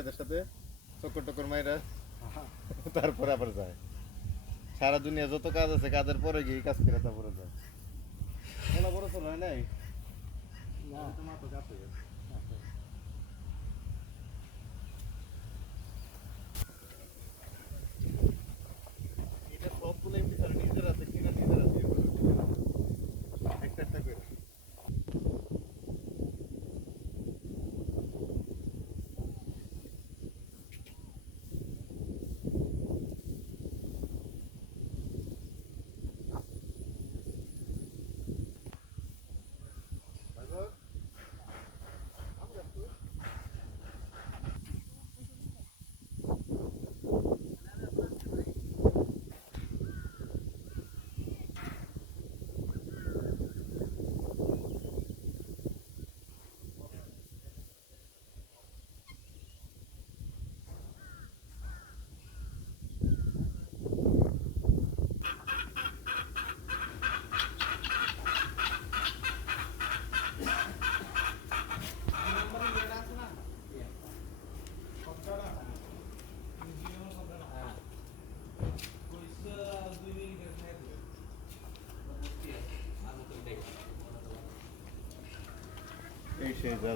এদের সাথে চক্কর টক্কর মাইরা তারপরে আবার যায়। সারা দুনিয়া যত কাজ আছে কাজের পরে গিয়ে কাজ করে তারপরে যায়। ওলা বড় চল হয় নাই না তোমার তো কাছে এটা সবগুলো এমনি স্যার নিজের আছে কিনা নিজের আছে একটা একটা করে এই সেই যা